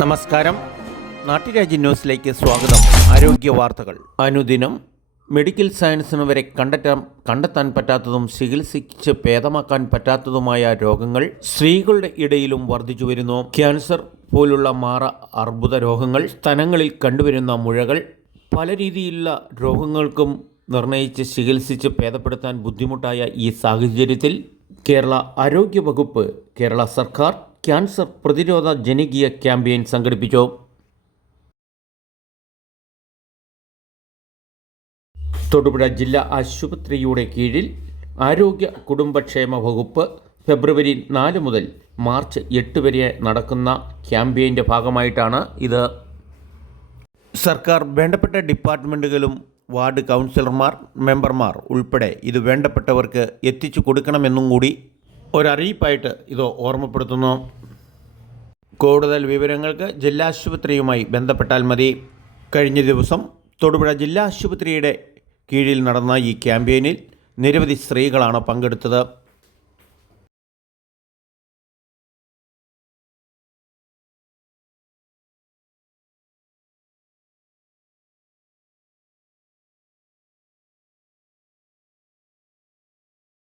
നമസ്കാരം. നാട്ടുരാജ്യ ന്യൂസിലേക്ക് സ്വാഗതം. ആരോഗ്യ വാർത്തകൾ. അനുദിനം മെഡിക്കൽ സയൻസിന് വരെ കണ്ടെത്താൻ പറ്റാത്തതും ചികിത്സിച്ച് ഭേദമാക്കാൻ പറ്റാത്തതുമായ രോഗങ്ങൾ സ്ത്രീകളുടെ ഇടയിലും വർദ്ധിച്ചു വരുന്നു. ക്യാൻസർ പോലുള്ള അർബുദ രോഗങ്ങൾ, സ്തനങ്ങളിൽ കണ്ടുവരുന്ന മുഴകൾ, പല രീതിയിലുള്ള രോഗങ്ങൾക്കും നിർണയിച്ച് ചികിത്സിച്ച് ഭേദപ്പെടുത്താൻ ബുദ്ധിമുട്ടായ ഈ സാഹചര്യത്തിൽ കേരള ആരോഗ്യ വകുപ്പ്, കേരള സർക്കാർ ക്യാൻസർ പ്രതിരോധ ജനകീയ ക്യാമ്പയിൻ സംഘടിപ്പിച്ചു. തൊടുപുഴ ജില്ലാ ആശുപത്രിയുടെ കീഴിൽ ആരോഗ്യ കുടുംബക്ഷേമ വകുപ്പ് ഫെബ്രുവരി 4 മുതൽ മാർച്ച് 8 വരെ നടക്കുന്ന ക്യാമ്പയിൻ്റെ ഭാഗമായിട്ടാണ് ഇത്. സർക്കാർ വേണ്ടപ്പെട്ട ഡിപ്പാർട്ട്മെൻറ്റുകളും വാർഡ് കൗൺസിലർമാർ, മെമ്പർമാർ ഉൾപ്പെടെ ഇത് വേണ്ടപ്പെട്ടവർക്ക് എത്തിച്ചു കൊടുക്കണമെന്നും കൂടി ഒരറിയിപ്പായിട്ട് ഇത് ഓർമ്മപ്പെടുത്തുന്നു. കൂടുതൽ വിവരങ്ങൾക്ക് ജില്ലാ ആശുപത്രിയുമായി ബന്ധപ്പെട്ടാൽ മതി. കഴിഞ്ഞ ദിവസം തൊടുപുഴ ജില്ലാ ആശുപത്രിയുടെ കീഴിൽ നടന്ന ഈ ക്യാമ്പയിനിൽ നിരവധി സ്ത്രീകളാണ് പങ്കെടുത്തത്.